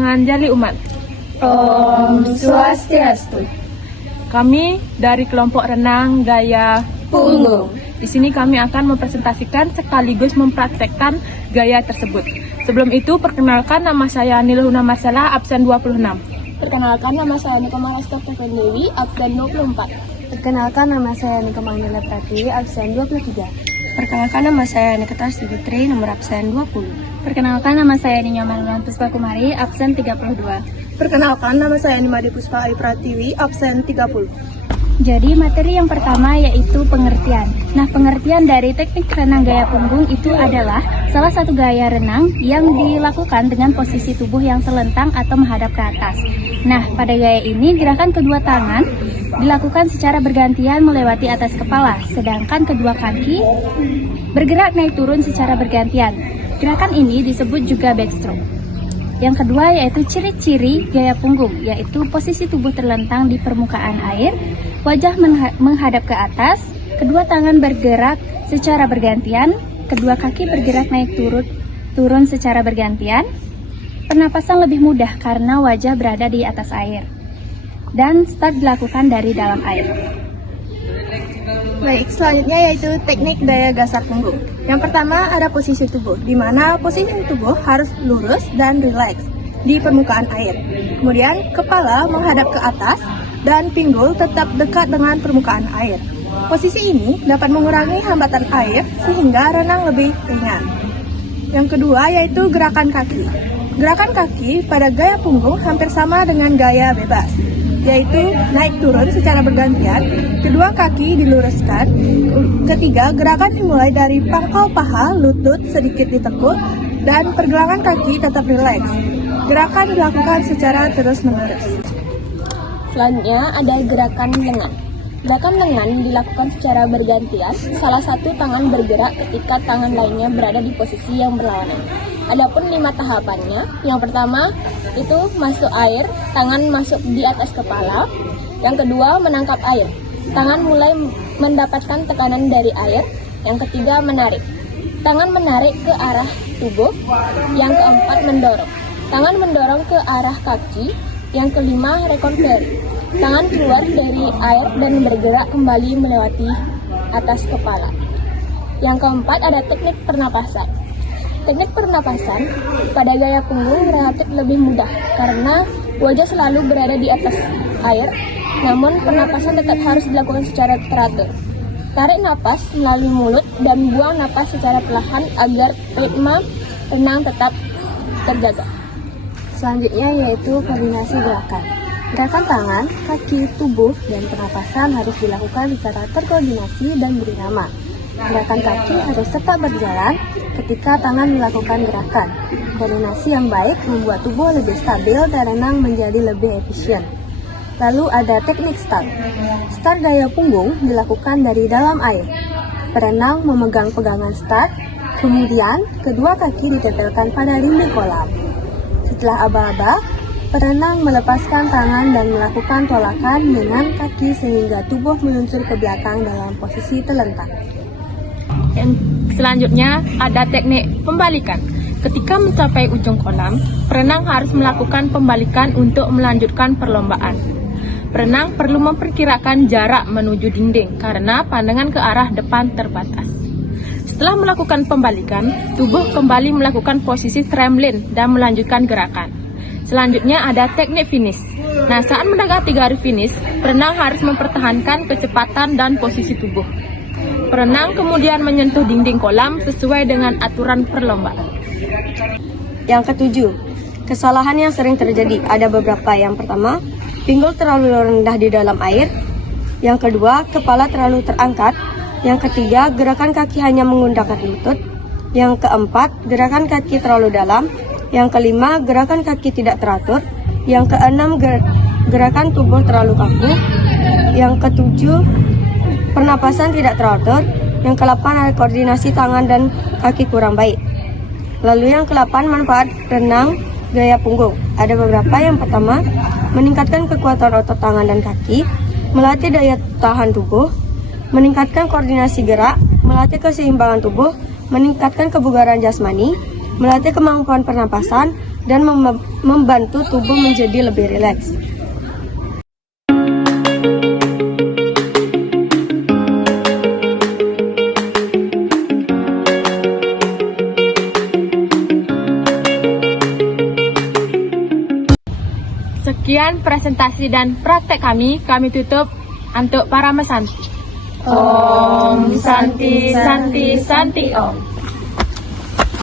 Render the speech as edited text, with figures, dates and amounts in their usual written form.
Jangan jali umat. Om Swastiastu. Kami dari kelompok renang gaya Punggung. Di sini kami akan mempresentasikan sekaligus mempraktekkan gaya tersebut. Sebelum itu, perkenalkan, nama saya Nilhuna Marsala, absen 26. Perkenalkan, nama saya Nikoma Rastafta Dewi, absen 24. Perkenalkan, nama saya Nika Manggila Pratiwi, absen 23. Perkenalkan, nama saya Nikita Sibutri, nomor absen 20. Perkenalkan, nama saya Ninyoman Puspa Kumari, absen 32. Perkenalkan, nama saya Nimade Puspa Ai Pratiwi, absen 30. Jadi materi yang pertama yaitu pengertian. Nah, pengertian dari teknik renang gaya punggung itu adalah salah satu gaya renang yang dilakukan dengan posisi tubuh yang terlentang atau menghadap ke atas. Nah, pada gaya ini gerakan kedua tangan dilakukan secara bergantian melewati atas kepala, sedangkan kedua kaki bergerak naik turun secara bergantian. Gerakan ini disebut juga backstroke. Yang kedua yaitu ciri-ciri gaya punggung, yaitu posisi tubuh terlentang di permukaan air, wajah menghadap ke atas, kedua tangan bergerak secara bergantian, kedua kaki bergerak naik turun secara bergantian. Pernapasan lebih mudah karena wajah berada di atas air. Dan start dilakukan dari dalam air. Baik, selanjutnya yaitu teknik daya gasar punggung. Yang pertama ada posisi tubuh, di mana posisi tubuh harus lurus dan rileks di permukaan air. Kemudian kepala menghadap ke atas dan pinggul tetap dekat dengan permukaan air. Posisi ini dapat mengurangi hambatan air sehingga renang lebih ringan. Yang kedua yaitu gerakan kaki. Gerakan kaki pada gaya punggung hampir sama dengan gaya bebas, yaitu naik turun secara bergantian, kedua kaki diluruskan. Ketiga, gerakan dimulai dari pangkal paha, lutut sedikit ditekuk, dan pergelangan kaki tetap rileks. Gerakan dilakukan secara terus-menerus. Selanjutnya ada gerakan lengan. Gerakan lengan dilakukan secara bergantian, salah satu tangan bergerak ketika tangan lainnya berada di posisi yang berlawanan. Adapun 5 tahapannya, yang pertama itu masuk air, tangan masuk di atas kepala. Yang kedua menangkap air, tangan mulai mendapatkan tekanan dari air. Yang ketiga menarik, tangan menarik ke arah tubuh. Yang keempat mendorong, tangan mendorong ke arah kaki. Yang kelima reconveri, tangan keluar dari air dan bergerak kembali melewati atas kepala. Yang keempat ada teknik pernapasan. Teknik pernapasan pada gaya punggung relatif lebih mudah karena wajah selalu berada di atas air, namun pernapasan tetap harus dilakukan secara teratur. Tarik napas melalui mulut dan buang napas secara perlahan agar ritme renang tetap terjaga. Selanjutnya yaitu koordinasi gerakan. Gerakan tangan, kaki, tubuh, dan pernapasan harus dilakukan secara terkoordinasi dan berirama. Gerakan kaki harus tetap berjalan ketika tangan melakukan gerakan. Koordinasi yang baik membuat tubuh lebih stabil dan renang menjadi lebih efisien. Lalu ada teknik start. Start gaya punggung dilakukan dari dalam air. Perenang memegang pegangan start, kemudian kedua kaki ditempelkan pada dinding kolam. Setelah aba-aba, perenang melepaskan tangan dan melakukan tolakan dengan kaki sehingga tubuh meluncur ke belakang dalam posisi terlentang. Yang selanjutnya ada teknik pembalikan. Ketika mencapai ujung kolam, perenang harus melakukan pembalikan untuk melanjutkan perlombaan. Perenang perlu memperkirakan jarak menuju dinding karena pandangan ke arah depan terbatas. Setelah melakukan pembalikan, tubuh kembali melakukan posisi tramlin dan melanjutkan gerakan. Selanjutnya ada teknik finish. Nah, saat mendekati garis finish, perenang harus mempertahankan kecepatan dan posisi tubuh. Perenang kemudian menyentuh dinding kolam sesuai dengan aturan perlombaan. Yang ketujuh, kesalahan yang sering terjadi ada beberapa. Yang pertama, pinggul terlalu rendah di dalam air. Yang kedua, kepala terlalu terangkat. Yang ketiga, gerakan kaki hanya menggunakan lutut. Yang keempat, gerakan kaki terlalu dalam. Yang kelima, gerakan kaki tidak teratur. Yang keenam, gerakan tubuh terlalu kaku. Yang ketujuh, pernapasan tidak teratur. Yang ke-8 ada koordinasi tangan dan kaki kurang baik. Lalu yang ke-8 manfaat renang gaya punggung. Ada beberapa. Yang pertama, meningkatkan kekuatan otot tangan dan kaki, melatih daya tahan tubuh, meningkatkan koordinasi gerak, melatih keseimbangan tubuh, meningkatkan kebugaran jasmani, melatih kemampuan pernapasan, dan membantu tubuh menjadi lebih rileks. Sekian presentasi dan praktek kami tutup untuk para mesanti. Om Santi Santi Santi Om.